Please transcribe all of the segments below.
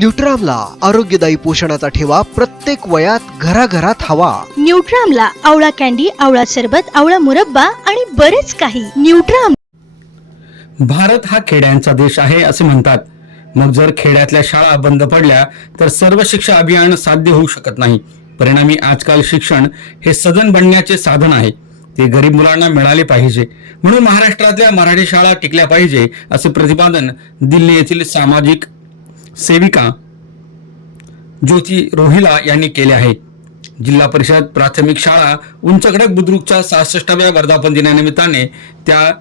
न्यूट्रामला आरोग्यदायी पोषणाचा ठेवा प्रत्येक वयात घराघरात हवा. न्यूट्रामला आवळा कॅन्डी आवळा सरबत आवळा मुरब्बा आणि बरेच काही. न्यूट्राम भारत हा खेड्यांचा देश आहे असे म्हणतात. मग जर खेड्यातल्या शाळा बंद पडल्या तर सर्व शिक्षा अभियान साध्य होऊ शकत नाही. परिणामी आजकाल शिक्षण हे सदन बनण्याचे साधन आहे. ते गरीब मुलांना मिळाले पाहिजे. म्हणून महाराष्ट्रातल्या मराठी शाळा टिकल्या पाहिजे असे प्रतिपादन दिल्ली येथील सामाजिक सेविका ज्योती रोहिला यांनी केले आहे. जिल्हा परिषद प्राथमिक शाळा उंचकडक बुद्रुकच्या सहासष्टाव्या वर्धापन दिनानिमित्ताने त्या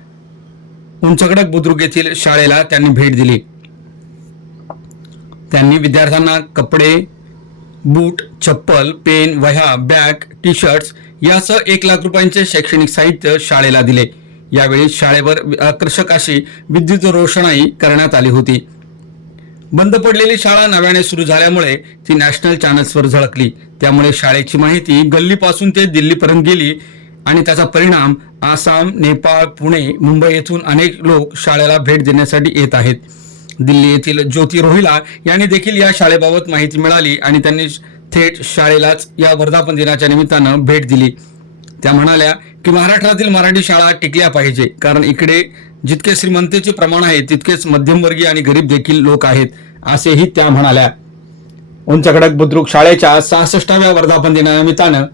उंचकडक बुद्रुक येथील शाळेला त्यांनी भेट दिली. त्यांनी विद्यार्थ्यांना कपडे बूट चप्पल पेन वह्या बॅग टी शर्ट्स यासह एक लाख रुपयांचे शैक्षणिक साहित्य शाळेला दिले. यावेळी शाळेवर आकर्षक अशी विद्युत रोषणाई करण्यात आली होती. बंद पडलेली शाळा नव्याने सुरू झाल्यामुळे ती नॅशनल चॅनल्सवर झळकली. त्यामुळे शाळेची माहिती गल्लीपासून ते दिल्लीपर्यंत गेली आणि त्याचा परिणाम आसाम नेपाळ पुणे मुंबई येथून अनेक लोक शाळेला भेट देण्यासाठी येत आहेत. दिल्ली येथील ज्योती रोहिला यांनी देखील या शाळेबाबत माहिती मिळाली आणि त्यांनी थेट शाळेलाच या वर्धापन दिनाच्या निमित्तानं भेट दिली. त्या म्हणाल्या की महाराष्ट्रातील मराठी शाळा टिकल्या पाहिजे. कारण इकडे जितके श्रीमंतीचे प्रमाण आहे तितकेच मध्यमवर्गीय आणि गरीब देखील लोक आहेत असेही त्या म्हणाल्या. उंचकडक बुद्रुक शाळेच्या सहासष्टाव्या वर्धापन दिनानिमित्तानं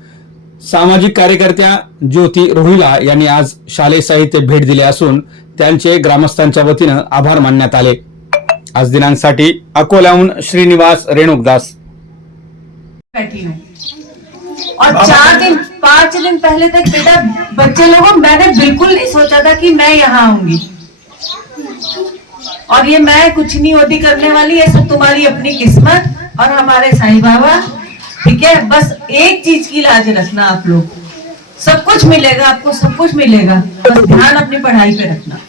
सामाजिक कार्यकर्त्या ज्योती रोहिला यांनी आज शालेय साहित्य भेट दिले असून त्यांचे ग्रामस्थांच्या वतीनं आभार मानण्यात आले. आज दिनांसाठी अकोल्याहून श्रीनिवास रेणुकदास. और चार दिन पाँच दिन पहले तक बेटा बच्चे लोगों मैंने बिल्कुल नहीं सोचा था कि मैं यहाँ आऊँगी। और ये मैं कुछ नहीं होती करने वाली ये सब तुम्हारी अपनी किस्मत और हमारे साईं बाबा। ठीक है? बस एक चीज़ की लाज रखना आप लोग। सब कुछ मिलेगा आपको सब कुछ मिलेगा। बस ध्यान अपनी पढ़ाई पे रखना।